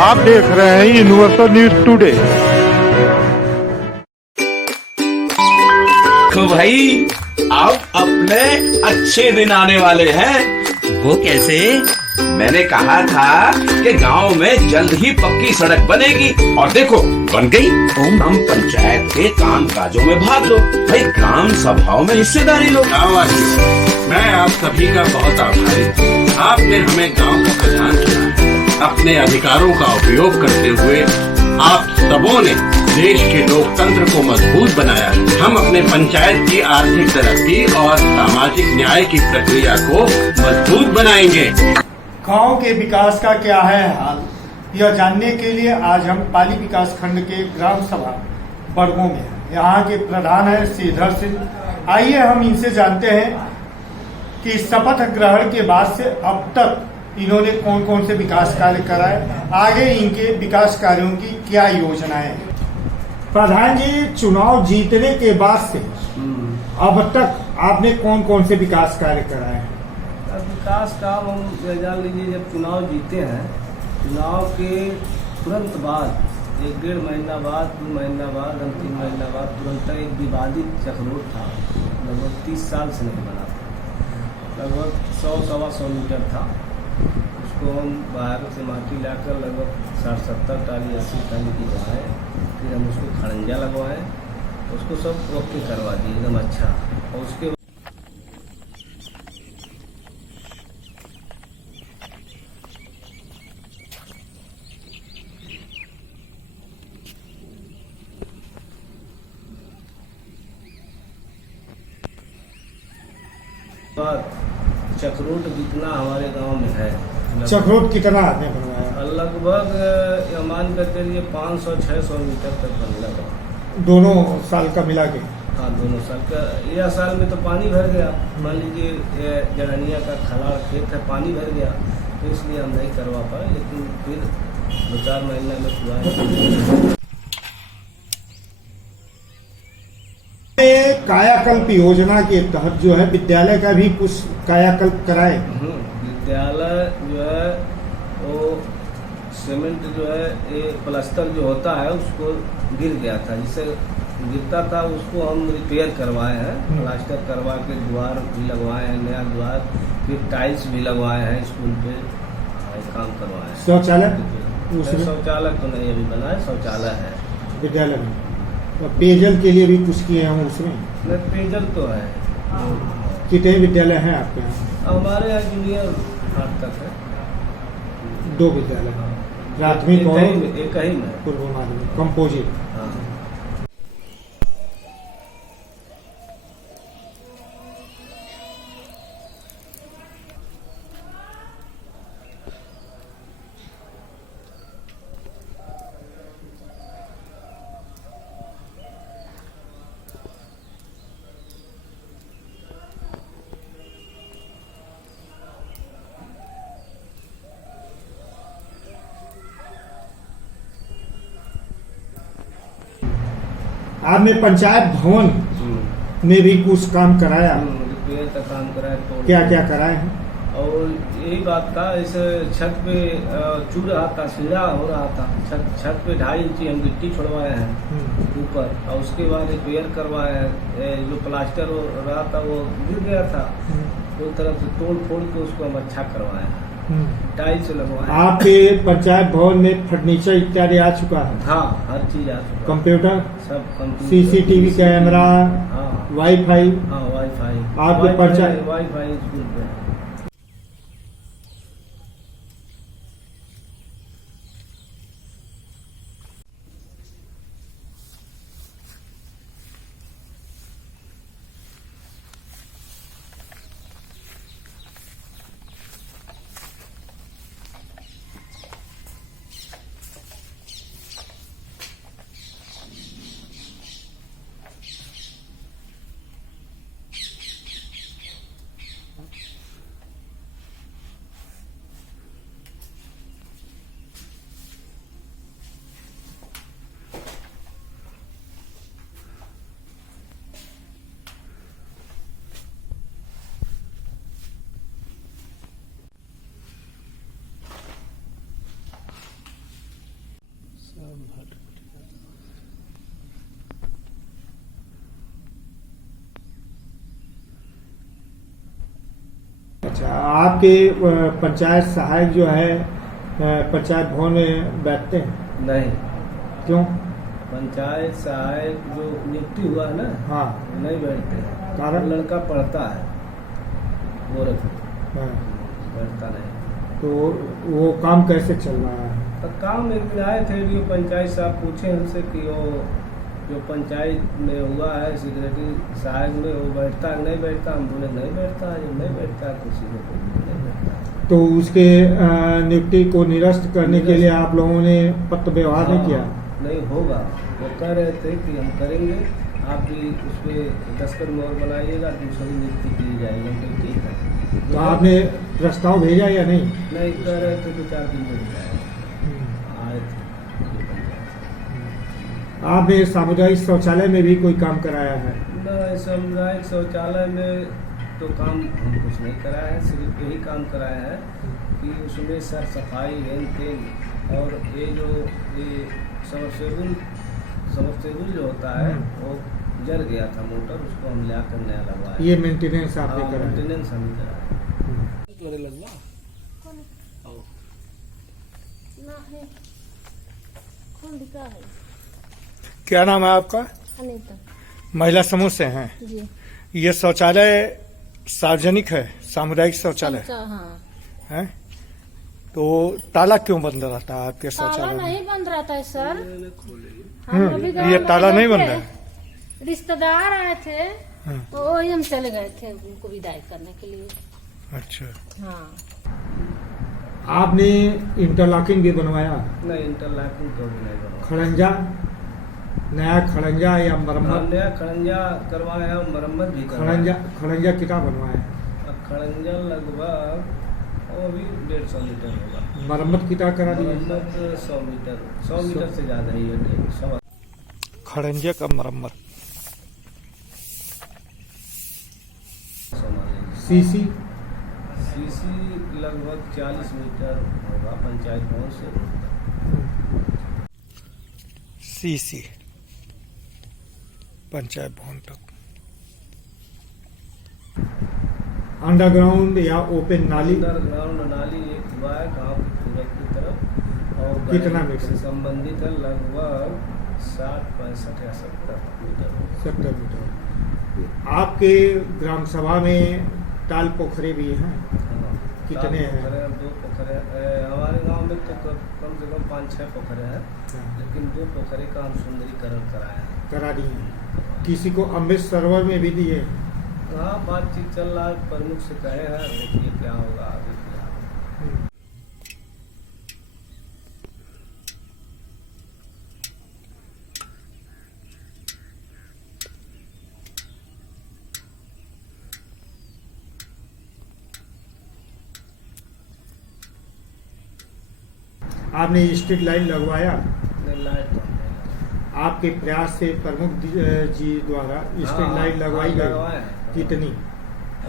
आप देख रहे हैं यूनिवर्सल न्यूज टुडे। तो भाई अब अपने अच्छे दिन आने वाले हैं। वो कैसे? मैंने कहा था कि गांव में जल्द ही पक्की सड़क बनेगी और देखो बन गई। हम पंचायत के काम काजों में भाग लो भाई, ग्राम सभाओं में हिस्सेदारी लो। मैं आप सभी का बहुत आभारी हूँ। आपने हमें गांव का प्रधान चुना। अपने अधिकारों का उपयोग करते हुए आप सबों ने देश के लोकतंत्र को मजबूत बनाया। हम अपने पंचायत की आर्थिक तरक्की और सामाजिक न्याय की प्रक्रिया को मजबूत बनाएंगे। गांव के विकास का क्या है हाल, यह जानने के लिए आज हम पाली विकास खंड के ग्राम सभा बड़गों में हैं। यहाँ के प्रधान है श्रीधर सिंह। आइए हम इनसे जानते हैं कि शपथ ग्रहण के बाद से अब तक इन्होंने कौन कौन से विकास कार्य कराए, आगे इनके विकास कार्यों की क्या योजनाएं हैं। प्रधान जी, चुनाव जीतने के बाद से अब तक आपने कौन कौन से विकास कार्य कराए हैं? विकास काम हम जान लीजिए, जब चुनाव जीते हैं, चुनाव के तुरंत बाद 1-1.5 महीना बाद, 2 महीना बाद, 3 महीना बाद तुरंत एक विवादित चक्रोट था, लगभग 30 साल से नहीं बना था, लगभग 100-125 मीटर था। उसको हम बाहर से माटी लाकर लगभग 60-70 टाली 80 टाली की लगाए, फिर हम उसको खड़ंजा लगवाए, उसको सब ओके करवा दिए एकदम अच्छा। और उसके चक्रोट जितना हमारे गांव में है, चक्रोट कितना आपने बनवाया? लगभग मान कर चलिए 500-600 मीटर तक बन लगा। दोनों साल का मिला के? हाँ, दोनों साल का। यह साल में तो पानी भर गया, मान लीजिए जरनिया का खलाड़ खेत है, पानी भर गया, तो इसलिए हम नहीं करवा पाए, लेकिन फिर 2-4 महीने में पूरा। कायाकल्प योजना के तहत जो है विद्यालय का भी कुछ कायाकल्प कराए। विद्यालय जो है वो सीमेंट जो है ये प्लास्टर जो होता है उसको गिर गया था, जिससे गिरता था उसको हम रिपेयर करवाए हैं, प्लास्टर करवा के द्वार भी लगवाए हैं, नया द्वार, फिर टाइल्स भी लगवाए हैं, स्कूल पे काम करवाए हैं। शौचालय तो नहीं अभी बना है, शौचालय है विद्यालय में। पेयजल के लिए भी कुछ किए हैं उसमें? पेयजल तो है। कितने विद्यालय हैं आपके यहाँ? हमारे यहाँ जूनियर 8 तक है। 2 विद्यालय, प्राथमिक और एक ही में पूर्व माध्यमिक कंपोजिट। हाँ। आपने पंचायत भवन में भी कुछ काम कराया? रिपेयर का काम कराया। तो क्या क्या कराए हैं? और यही बात था, इस छत पे चू रहा था, सीढ़ा हो रहा था, छत पे 2.5 इंची हम गिट्टी छोड़वाए हैं ऊपर, और उसके बाद रिपेयर करवाए हैं। जो प्लास्टर रहा था वो गिर गया था, कोई तरफ से तोड़ फोड़ के उसको हम अच्छा करवाए हैं, टाइल्स लगवाए। आपके पंचायत भवन में फर्नीचर इत्यादि आ चुका है? हाँ, हर चीज आ चुका। कंप्यूटर, सब कंप्यूटर, सीसीटीवी कैमरा, हाँ, वाईफाई? हाँ, वाईफाई आपके पंचायत वाईफाई स्कूल पे। अच्छा, आपके पंचायत सहायक जो है पंचायत भवन में बैठते हैं? नहीं, क्यों? पंचायत सहायक जो नियुक्ति हुआ है ना, हाँ, नहीं बैठते हैं। कारण? लड़का पढ़ता है, गोरखपुर, हाँ, बैठता नहीं। तो वो काम कैसे चल रहा है? तो काम एक दिन आए थे, जो पंचायत साहब पूछे हमसे कि वो जो पंचायत में हुआ है सेक्रेटरी सहायक में, वो बैठता है नहीं बैठता? हम बोले नहीं बैठता है, जब नहीं बैठता है तो सीधे नहीं बैठता है। तो उसके नियुक्ति को निरस्त करने के लिए आप लोगों ने पत्र व्यवहार नहीं किया? नहीं होगा, वो कह रहे थे कि हम करेंगे, आप भी उस पर दस्तखत मोहर बनाइएगा, दूसरी नियुक्ति की जाएगी। हम कहे ठीक है। तो आपने प्रस्ताव भेजा या नहीं? नहीं, कह रहे थे 2-4 दिन में जाएगा। आए थे आपने सामुदायिक शौचालय में भी कोई काम कराया है? नहीं, सामुदायिक शौचालय में तो काम हम कुछ नहीं कराया है, सिर्फ यही काम कराया है कि उसमें सर सफाई हेन तेन, और ये जो ये समरसेबुल जो होता है वो जल गया था मोटर, उसको हम ले आकर नया लगवाया। ये मेंटेनेंस आपने कराया? मेंटेनेंस हम कराया। क्या नाम है आपका? अनीता महिला समूह से हैं। जी। ये शौचालय सार्वजनिक है, सामुदायिक शौचालय अच्छा, हाँ। है? तो ताला क्यों बंद रहता है आपके ताला शौचालय में? नहीं बंद रहता है सर। हम अभी गाँव ये में ताला गए नहीं बंद थे, है? रिश्तेदार आए थे हाँ। तो वही हम चले गए थे उनको विदाई करने के लिए। अच्छा, हाँ। आपने इंटरलॉकिंग भी बनवाया? नहीं, इंटरलॉकिंग तो भी नहीं बनवा। खड़ंजा, नया खड़ंजा या हम मरम्मत? नया खड़ंजा करवाया, मरम्मत भी खड़ंजा खड़ंजा कितना बनवाया? खड़ंजा लगभग वो भी 150 मीटर होगा। मरम्मत कितना करा दिया? मरम्मत 100 मीटर से ज्यादा ही है, 150। खड़ंजे का मरम्मत। सीसी? सीसी लगभग 40 मीटर होगा पंचायत भवन से। सीसी पंचायत भवन तक। अंडरग्राउंड या ओपन नाली? अंडरग्राउंड नाली एक हुआ है गाँव की पूरब की तरफ, और कितना मीटर से संबंधित है लगभग 60, 65 या 70 मीटर। 70 मीटर। आपके ग्राम सभा में ताल पोखरे भी हैं? कितने हैं? 2 पोखरे हमारे गांव में तो कम से कम 5-6 पोखरे हैं, लेकिन 2 पोखरे का हम सुंदरीकरण कराए हैं। करा दिए। किसी को अमृत सरोवर में भी दिए? हाँ, बातचीत चल रहा है, प्रमुख से कहे हैं, देखिए क्या होगा आगे फिलहाल। आपने स्ट्रीट लाइट लगवाया? लाइट तो नहीं लगा। आपके प्रयास से प्रमुख जी द्वारा स्ट्रीट लाइट लगवाई गई? कितनी?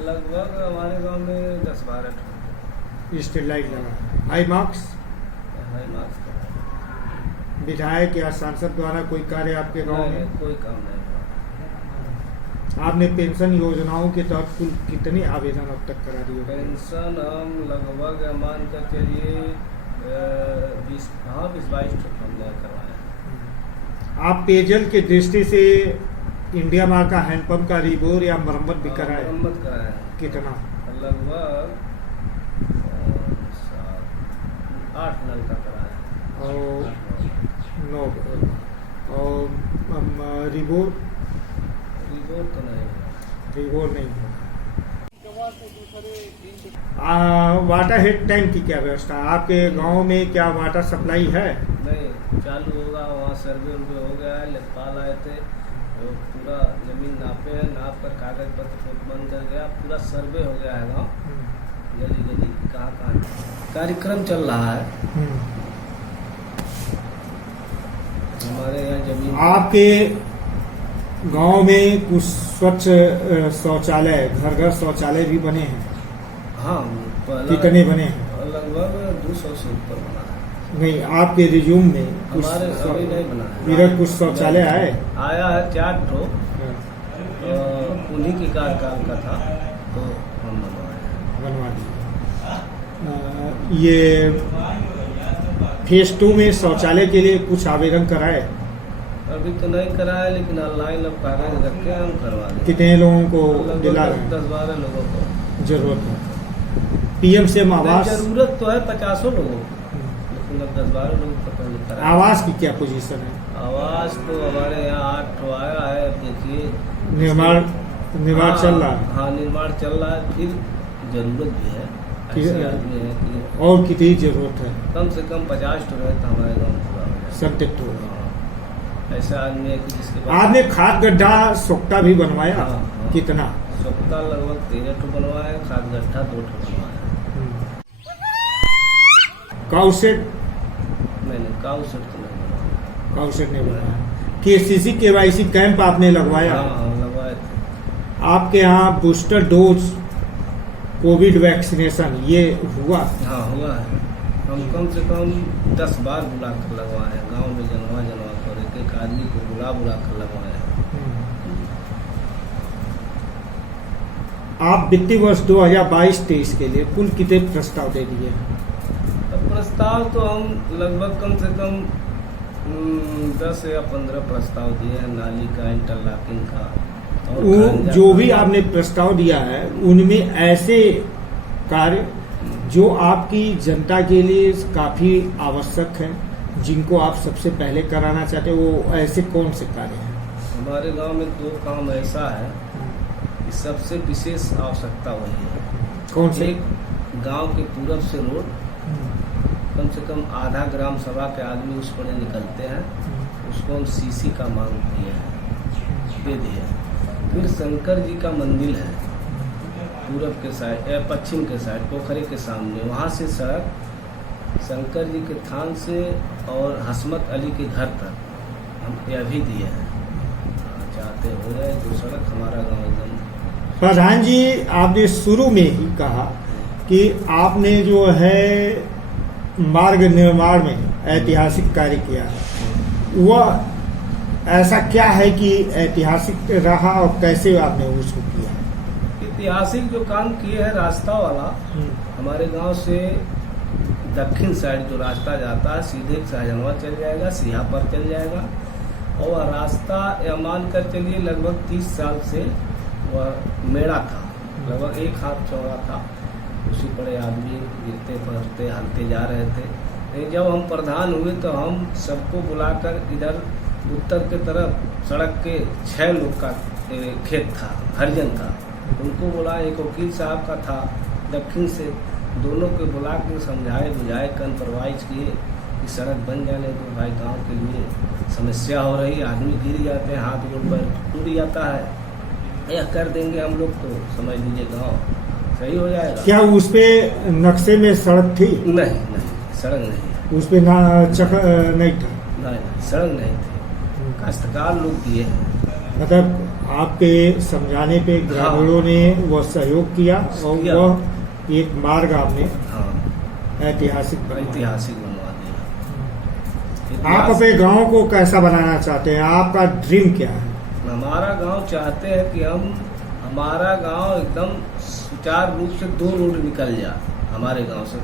लगभग हमारे गांव में 10-12 ठो स्ट्रीट लाइट लगा। High marks? हाई मार्क्स का विधायक या सांसद द्वारा कोई कार्य आपके गांव में? कोई काम नहीं हुआ। आपने पेंशन योजनाओं के तहत कुल कितने आवेदन अब तक करा दिए? पेंशन हम लगभग मान कर चलिए 20-22 ठो हमने करवाया। आप पेयजल के दृष्टि से इंडिया मार्क का हैंडपंप का रिबोर या मरम्मत भी कराए? मरम्मत कराया। कितना? लगभग 8 नल का कराया। और 9 और रिबोर? रिबोर तो नहीं हुआ। रिबोर नहीं हुआ। वाटर हेड टैंक की क्या व्यवस्था है? आपके गांव में क्या वाटर सप्लाई है? नहीं, चालू होगा, वहाँ सर्वे उर्वे हो गया है, लेखपाल आए थे, तो पूरा जमीन नापे हैं, नाप कर कागज पत्र बंद कर गया, पूरा सर्वे हो गया है गाँव, गली गली कहाँ कहाँ कार्यक्रम चल रहा है। हमारे यहाँ जमीन आपके गांव में कुछ स्वच्छ शौचालय, घर घर शौचालय भी बने हैं? हाँ, कितने बने हैं? लगभग 200 से ऊपर बना है। नहीं, आपके रिज्यूम में कुछ हमारे अभी नहीं बना है। इधर कुछ शौचालय आया है 4 ठो, उन्हीं की कार्यकाल का था, तो हम बनवाए। बनवा ये फेज 2 में शौचालय के लिए कुछ आवेदन कराए? अभी तो नहीं कराया, लेकिन ऑनलाइन अब कागज रख के हम करवा देंगे। कितने लोगों को दिला रहे हैं? 10-12 लोगों को जरूरत है। पीएम आवास, जरूरत तो है 50 लोगों को, लेकिन अब 10-12 लोगों को पता नहीं करा। आवास की क्या पोजीशन है? आवास तो हमारे यहाँ 8 आया है। अब देखिए निर्माण चल रहा है। हाँ, निर्माण चल रहा है। फिर जरूरत भी है, ऐसे आदमी है कि और कितनी जरूरत है? कम से कम 50 तो रहे तो हमारे गाँव में पूरा हो जाए। संतुष्ट हो। ऐसा आदमी है कि जिसके पास आपने खाद गड्ढा सोख्ता भी बनवाया? हाँ। कितना? सोख्ता लगभग 13 ठो बनवाया, खाद गड्ढा 2 ठो बनवाया। काउसेट? मैंने काउ सेट तो नहीं बनवाया। काउसेट नहीं बनाया। केसीसी केवाईसी कैंप आपने लगवाया? हाँ, लगवाए थे। आपके यहाँ बूस्टर डोज कोविड वैक्सीनेशन ये हुआ? हाँ, हुआ है। हम कम से कम 10 बार बुला कर लगवाए हैं। गाँव में जनवा कर एक आदमी को बुला कर लगवाए हैं। आप वित्तीय वर्ष 2022-23 के लिए कुल कितने प्रस्ताव दे दिए हैं? अब प्रस्ताव तो हम लगभग कम से कम 10 या 15 प्रस्ताव दिए हैं। नाली का, इंटरलॉकिंग का और वो खंजा जो का। भी आपने प्रस्ताव दिया है उनमें ऐसे कार्य जो आपकी जनता के लिए काफी आवश्यक है, जिनको आप सबसे पहले कराना चाहते हैं, वो ऐसे कौन से कार्य हैं? हमारे गांव में 2 काम ऐसा है कि सबसे विशेष आवश्यकता वही है। कौन से? एक, गांव के पूरब से रोड कम से कम आधा ग्राम सभा के आदमी उस पर निकलते हैं, उसको हम सीसी का मांग किए हैं, दे दिए। फिर शंकर जी का मंदिर है पूरब के साइड या पश्चिम के साइड, पोखरे के सामने, वहाँ से सड़क शंकर जी के थान से और हसमत अली के घर तक हम यह भी दिए हैं। चाहते हो जाए तो सड़क हमारा गाँव एकदम। प्रधान जी, आपने शुरू में ही कहा कि आपने जो है मार्ग निर्माण में ऐतिहासिक कार्य किया है। वह ऐसा क्या है कि ऐतिहासिक रहा और कैसे आपने उसको किया? ऐतिहासिक जो काम किए हैं, रास्ता वाला हमारे गांव से दक्षिण साइड जो रास्ता जाता है सीधे शाहजहां चल जाएगा, सिहा पर चल जाएगा। और वह रास्ता या मान कर चलिए लगभग 30 साल से वह मेड़ा था, लगभग 1 हाथ चौड़ा था। उसी पर आदमी गिरते पड़ते हलते जा रहे थे। लेकिन जब हम प्रधान हुए तो हम सबको बुलाकर इधर उत्तर के तरफ सड़क के 6 लोग का खेत था, हरिजन था, उनको बुला, एक वकील साहब का था दक्षिण से, दोनों को बुला के समझाए बुझाए कॉम्प्रोमाइज किए कि सड़क बन जाने तो भाई गांव के लिए समस्या हो रही, आदमी गिर जाते हैं, हाथ गोड़ पर टूट जाता है, यह कर देंगे हम लोग तो समझ लीजिए गांव सही हो जाएगा। क्या उस पे नक्शे में सड़क थी? नहीं, सड़क नहीं, उस पे नहीं था? नहीं, सड़क नहीं थी। काश्तकार लोग दिए हैं। मतलब आपके समझाने पे ग्रामीणों ने वह सहयोग किया और वह एक मार्ग आपने ऐतिहासिक बनवा दिया। आप अपने गांव को कैसा बनाना चाहते हैं? आपका ड्रीम क्या है? हमारा गांव चाहते हैं कि हमारा गांव एकदम सुचारू रूप से 2 रोड निकल जाए हमारे गांव से।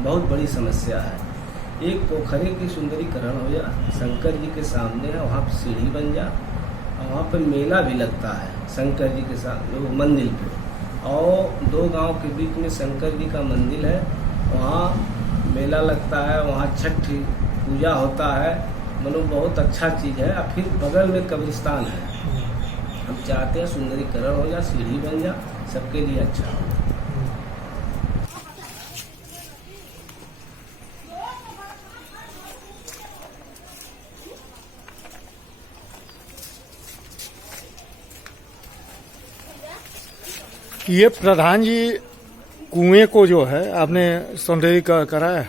बहुत बड़ी समस्या है। एक पोखरे की सुंदरीकरण हो जाए, शंकर जी के सामने है, वहाँ पर सीढ़ी बन जाए, और वहाँ पर मेला भी लगता है शंकर जी के साथ मंदिर पे, और 2 गांव के बीच में शंकर जी का मंदिर है, वहाँ मेला लगता है, वहाँ छठ पूजा होता है, मतलब बहुत अच्छा चीज़ है। और फिर बगल में कब्रिस्तान है। हम चाहते हैं सुंदरीकरण हो जाए, सीढ़ी बन जाए, सबके लिए अच्छा हो। ये प्रधान जी कुएं को जो है आपने सौंदर्यीकरण कराया है,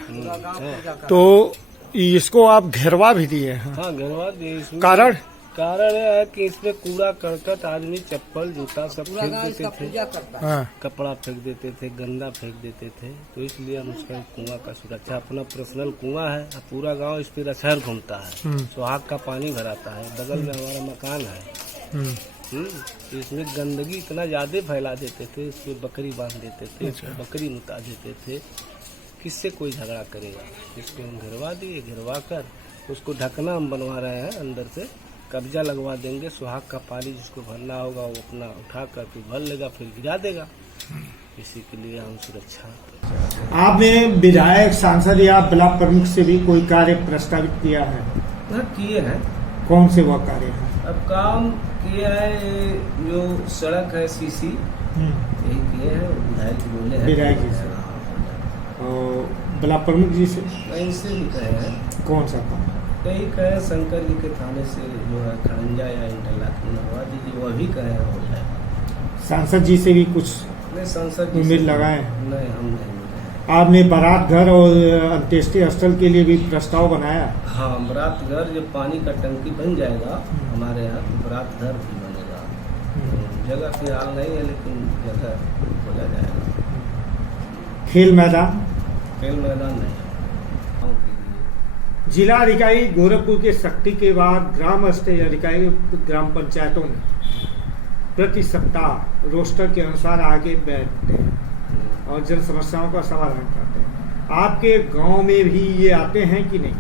तो इसको आप घेरवा भी दिए हैं? हाँ, घेरवा दिए। कारण है कि इसमें कूड़ा करकट आदमी चप्पल जूता सब फेंक देते थे, हाँ। कपड़ा फेंक देते थे, गंदा फेंक देते थे, तो इसलिए हम उसका कुआं का सुरक्षा, अपना पर्सनल कुआं है, पूरा गांव इस पर अछर घूमता है, सुहाग का पानी भराता है, बगल में हमारा मकान है। इसमें गंदगी इतना ज्यादा फैला देते थे, इसमें बकरी बांध देते थे, बकरी मुता देते थे किससे कोई झगड़ा करेगा। इसको हम घिरवा दिए, घिरवा कर उसको ढकना हम बनवा रहे हैं, अंदर से कब्जा लगवा देंगे। सुहाग का पानी जिसको भरना होगा वो अपना उठा कर फिर भर लेगा, फिर गिरा देगा। इसी के लिए हम सुरक्षा। आपने विधायक, सांसद या ब्लॉक प्रमुख से भी कोई कार्य प्रस्तावित किया है? किए हैं। कौन से वह कार्य है? अब काम किया है, ये जो सड़क है सीसी, यही किए हैं। विधायक जी बोले हैं, विधायक जी से और ब्लॉक प्रमुख जी से इनसे भी कहे हैं। कौन सा काम? यही कहे शंकर जी के थाने से जो है खड़ंजा या इंटरलॉकिंग लगवा दीजिए, वह भी कहे हो जाएगा। सांसद जी से भी कुछ नहीं, सांसद जी उम्मीद से लगाए? नहीं, हम नहीं लगाए। आपने बारात घर और अंत्येष्टि स्थल के लिए भी प्रस्ताव बनाया? हाँ, बारात घर जब पानी का टंकी बन जाएगा हमारे यहाँ तो बारात घर भी बनेगा। जगह फिलहाल नहीं है, लेकिन जगह खोला जाएगा। खेल मैदान? खेल मैदान नहीं है गाँव के लिए। जिला अधिकारी गोरखपुर के शक्ति के बाद ग्राम स्तर अधिकारी ग्राम पंचायतों में प्रति सप्ताह रोस्टर के अनुसार आगे बैठते हैं और जन समस्याओं का समाधान करते हैं। आपके गांव में भी ये आते हैं कि नहीं?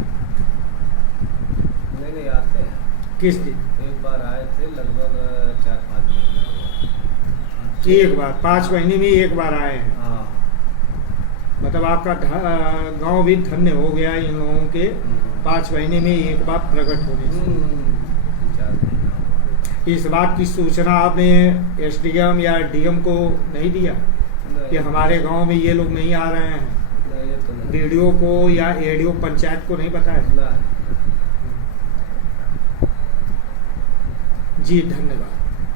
नहीं आते हैं। किस दिन? एक बार आए थे, लगभग 4-5 महीने हुआ। एक बार 5 महीने में एक बार आए हैं। हाँ, मतलब आपका गांव भी धन्य हो गया इन लोगों के 5 महीने में एक बार प्रकट होने से। 4 महीना हुआ। इस बात की सूचना आपने एसडीएम या डीएम को नहीं दिया कि हमारे गांव में ये लोग नहीं आ रहे हैं? नहीं, ये तो नहीं। बीडीओ को या एडीओ पंचायत को नहीं बताया? नहीं। जी धन्यवाद।